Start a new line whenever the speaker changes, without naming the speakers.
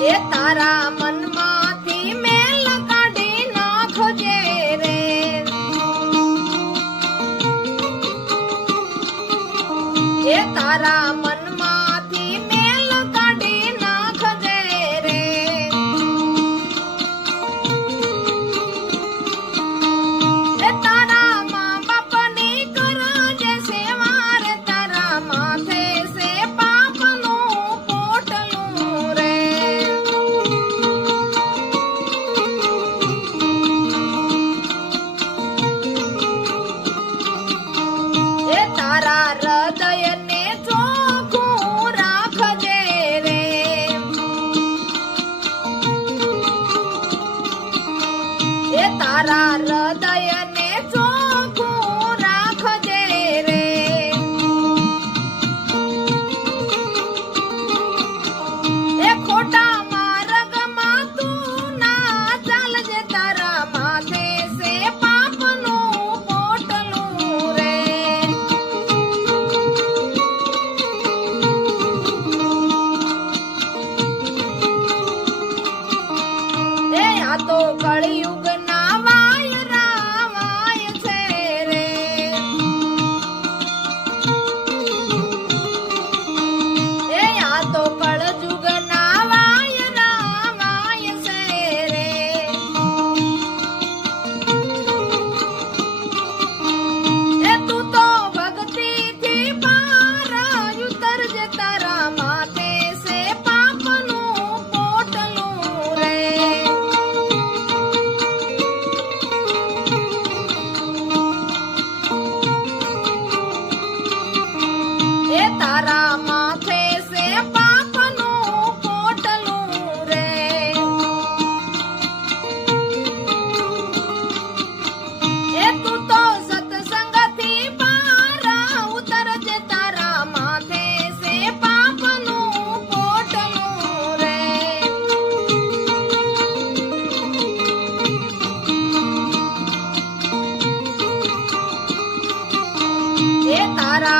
એ તારા મનમાંથી મેલ કાઢી નાખજે રે. એ તારા મન આ તો કળિયુગ तारा